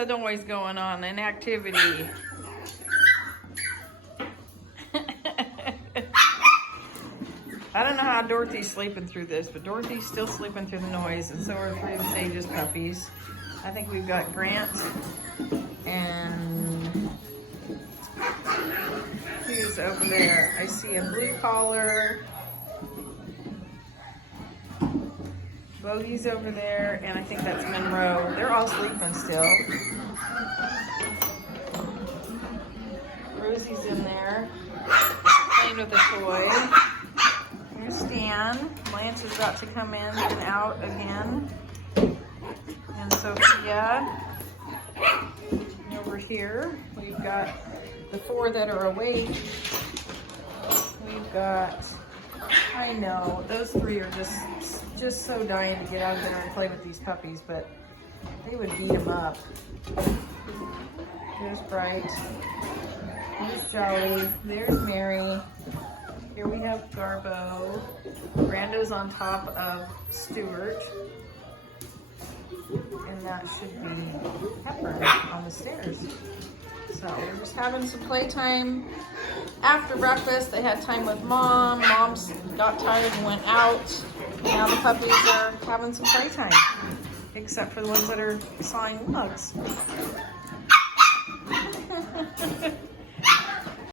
of noise going on, an activity. I don't know how Dorothy's sleeping through this, but Dorothy's still sleeping through the noise, and so are three of Sage's puppies. I think we've got Grant and who's over there? I see a blue collar. Bogey's over there, and I think that's Monroe. They're all sleeping still. Rosie's in there, playing with a toy. Here's Stan. Lance is about to come in and out again. And Sophia. And over here, we've got the four that are awake. We've got, I know, those three are just so dying to get out of there and play with these puppies, but they would beat them up. There's Bright. There's Jolly. There's Mary. Here we have Garbo. Brando's on top of Stuart. And that should be Pepper on the stairs. So we're just having some playtime after breakfast. They had time with Mom. Mom's got tired and went out. Now the puppies are having some playtime, except for the ones that are sawing logs.